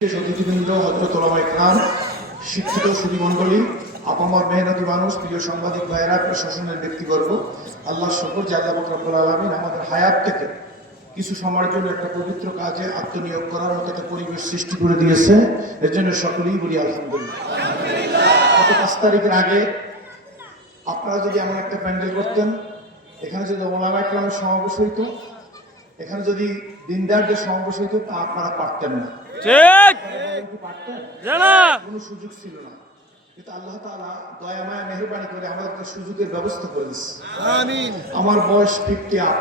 বিশেষ অতিথিবৃন্দ হজরত ওলামা ইকরাম শিক্ষিত সুধীমণ্ডলী, আপামর মেহনতি মানুষ, প্রিয় সাংবাদিক ভাইয়েরা প্রশাসনের ব্যক্তিবর্গ আল্লাহ শকর আল্লাহ আলমিন আমাদের হায়াত থেকে কিছু সময়ের জন্য একটা পবিত্র কাজে আত্মনিয়োগ করার মতো একটা পরিবেশ সৃষ্টি করে দিয়েছে। এর জন্য সকলেই বলি আলহামদুলিল্লাহ। গত পাঁচ তারিখের আগে আপনারা যদি এমন একটা প্যান্ডেল করতেন, এখানে যদি ওলামা ইকরামের সমাবেশ হইতো এখানে যদি দিনদারদের সমাবেশ হইতো তা আপনারা পারতেন না। ঠিক। আপনারা কি কোনো সুযোগ ছিল না। কিন্তু আল্লাহ তাআলা দয়া মায়া মেহরবানি করে আমাদের একটা সুযোগের ব্যবস্থা করে দিচ্ছে আমার বয়স ফিফটি আপ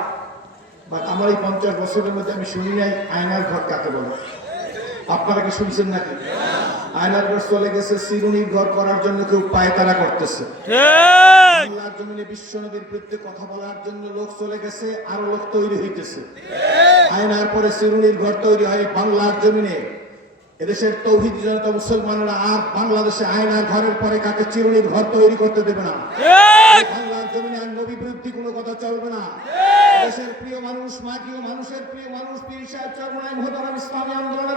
বাট আমার এই পঞ্চাশ বছরের মধ্যে আমি শুনি নাই আয়নার ঘর কাকে বলে? আপনারা কি শুনছেন নাকি? আয়নার ঘর চলে গেছে সিরুনির ঘর করার জন্য কেউ পায়তারা করতেছে। ঠিক। বাংলার জমিনে বিশ্ব নদীর বিরুদ্ধে কথা বলার জন্য লোক চলে গেছে আরও লোক তৈরি হইতেছে। আয়নার পরে সিরুনির ঘর তৈরি হয় বাংলার জমিনে। এদেশের তৌহিদ জনতা মুসলমানরা আর বাংলাদেশে আয়নার ঘরের পরে কাকে চিরুনির ঘর তৈরি করতে দেবে না। বাংলার জমিনে আর নবী বিরুদ্ধে কোনো কথা চলবে না। দেশের প্রিয় মানুষ মাটি মানুষের প্রিয় মানুষ পীর সাহেব চরমনাই মহতারাম ইসলামী আন্দোলনের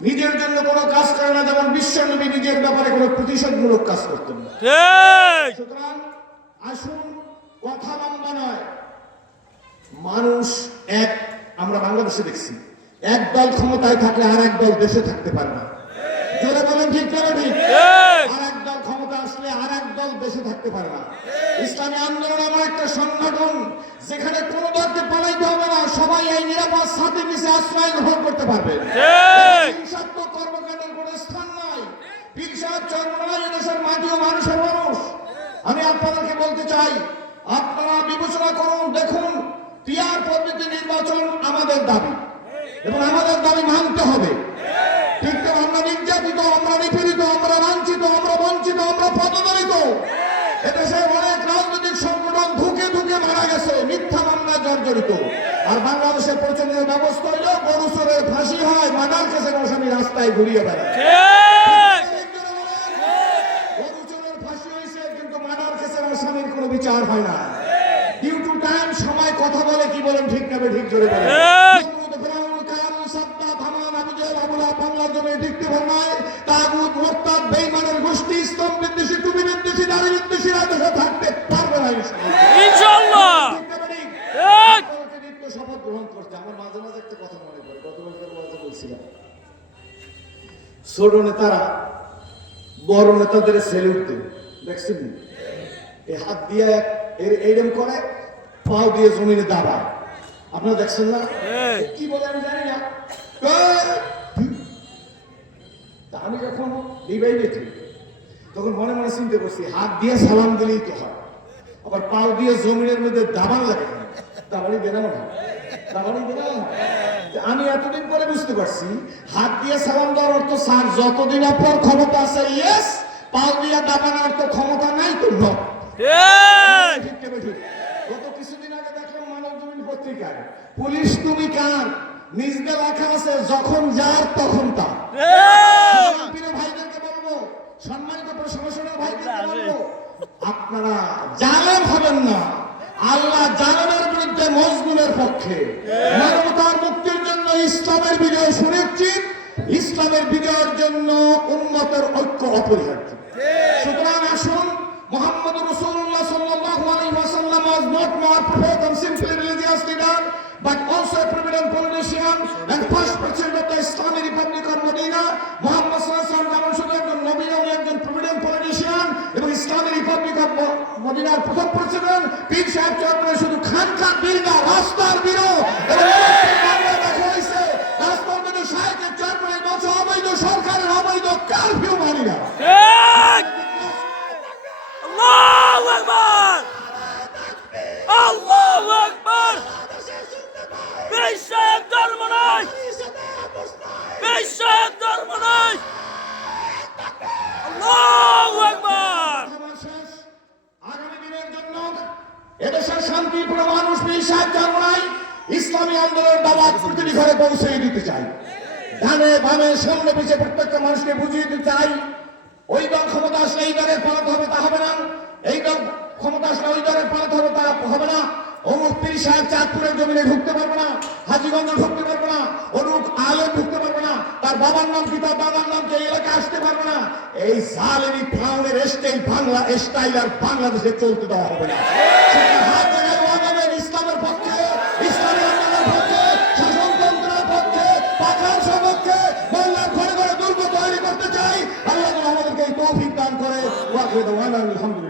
নিজের জন্য কোনো কাজ করে না যেমন বিশ্ব নবী নিজের ব্যাপারে কোনো প্রতিশোধমূলক কাজ করতেন না। সুতরাং আসুন কথা লম্বা নয়। মানুষ এক আমরা বাংলাদেশে দেখছি। এক দল ক্ষমতায় থাকলে আর এক দল দেশে থাকতে পারে না। বলেন ঠিক করে ঠিক? ঠিক। আর এক দল ক্ষমতা আসলে আর এক দল দেশে থাকতে পারে না। ইসলামী আন্দোলন আমার একটা সংগঠন যেখানে কোনো দলকে পালাইতে হবে না সবাই এই নিরাপদ সাথে মিশে আশ্রয় গ্রহণ করতে পারবে ঠিক। হিংসাত্মক কর্মকাণ্ডের কোনো স্থান নাই পীর সাহেব চন্দ্রনাথ দেশের মাটি ও মানুষের মানুষ আমি আপনাদেরকে বলতে চাই। আপনারা বিবেচনা করুন, দেখুন পিয়ার পদ্ধতি নির্বাচন আমাদের দাবি এবং আমাদের দাবি মানতে হবে। আমরা নির্যাতিত, আমরা নিপীড়িত, আমরা লাঞ্ছিত, আমরা বঞ্চিত, আমরা এদেশে অনেক রাজনৈতিক সংগঠন ধুকে ধুকে মারা গেছে, মিথ্যা মামলা জর্জরিত। আর বাংলাদেশের প্রচলিত ব্যবস্থা হইল গরু চোরের ফাঁসি হয় মাদার আসামি রাস্তায় ঘুরিয়ে বেড়ায় ঠিক গরু চোরের ফাঁসি হয়েছে কিন্তু মাদার কেসের বিচার হয় না। ডিউ টু টাইম সময় কথা বলে কি বলেন ঠিক না ঠিক জোরে থাকতে পারবে না ইনশাআল্লাহ। শপথ গ্রহণ করতে আমার মাঝে মাঝে একটা কথা মনে পড়ে গতকালকের বলছিলাম। ছোট নেতারা বড় নেতাদের সেলুট দেন। দেখছেন? এই হাত দিয়ে এর- এইরকম করে পাও দিয়ে জমিনে দাবায় আপনারা দেখছেন না। কি বলে আমি জানি না আমি যখন ডিভাইডেড তখন মনে মনে চিন্তা করছি হাত দিয়ে সালাম দিলেই তো হয় আবার পাও দিয়ে জমিনের মধ্যে দাবান লাগে? দাবানি দেনা মনে হয় দাবানি দেনা? তা আমি এতদিন পরে বুঝতে পারছি হাত দিয়ে সালাম দেওয়ার অর্থ স্যার যতদিন আপনার ক্ষমতা আছে ইয়েস পাও দিয়ে দাবানোর অর্থ ক্ষমতা নাই তো ন ঠিক ঠিক তবে ঠিক। গত কিছুদিন আগে দেখলাম মানব জমিন পত্রিকায় পুলিশ তুমি কার? নিজকে লেখা আছে যখন যার তখন তার। ভাইদেরকে বলব সম্মানিত প্রশাসনের ভাইদেরকে বলব আপনারা জালেম হবেন না। আল্লাহ জালেমের বিরুদ্ধে মজলুমের পক্ষে। মানবতার মুক্তির জন্য ইসলামের বিজয় সুনিশ্চিত। ইসলামের বিজয়ের জন্য উন্মতের ঐক্য অপরিহার্য। সুতরাং আসুন মোহাম্মদ ওয়াসাল্লাম was not more prophet than simply religious leader but also a prominent politician and first president of the Islamic Republic of Medina Muhammad Sallallahu Alaihi Wasallam, যেমন শুধু একজন prominent politician এবং ইসলামিক রিপাবলিক অফ মদিনার প্রথম president পীর সাহেব চৌধুরী শুধু খানকার বীর না রাস্তার বীরও এবং অনেক বাংলা দেখা হয়েছে রাস্তার মধ্যে সাহেবের চৌধুরীর মতো অবৈধ সরকারের অবৈধ কারফিউ মানি না ঠিক আল্লাহু আকবার আল্লাহু আকবার বিশ্বের ধর্ম নাই বিশ্বের ধর্ম নাই আল্লাহু আকবার আমার শেষ। আগামী দিনের জন্য এদেশের শান্তিপূর্ণ মানুষ বিশ্বাস জন্মাই ইসলামী আন্দোলনের দাবাত প্রতিটি ঘরে পৌঁছে দিতে চাই। ডানে বামে সামনে পিছিয়ে প্রত্যেকটা মানুষকে বুঝিয়ে দিতে চাই। ওই দল ক্ষমতা আসলে এই দলের পালাতে হবে, তা হবে না। এই দল ক্ষমতা আসলে ওই দলের পালাতে হবে, তা হবে না। অমুক পীর সাহেব চাঁদপুরের জমিনে ঢুকতে পারবে না, হাজিগঞ্জ ঢুকতে পারবে না, অমুক আলে ঢুকতে পারবে না, তার বাবার নাম কি, তার বাবার নাম এই এলাকায় আসতে পারবে না। এই জালেমি ফাউনের স্টাইল বাংলা স্টাইল আর বাংলাদেশে চলতে দেওয়া হবে না। ঘরে ঘরে দুর্গ তৈরি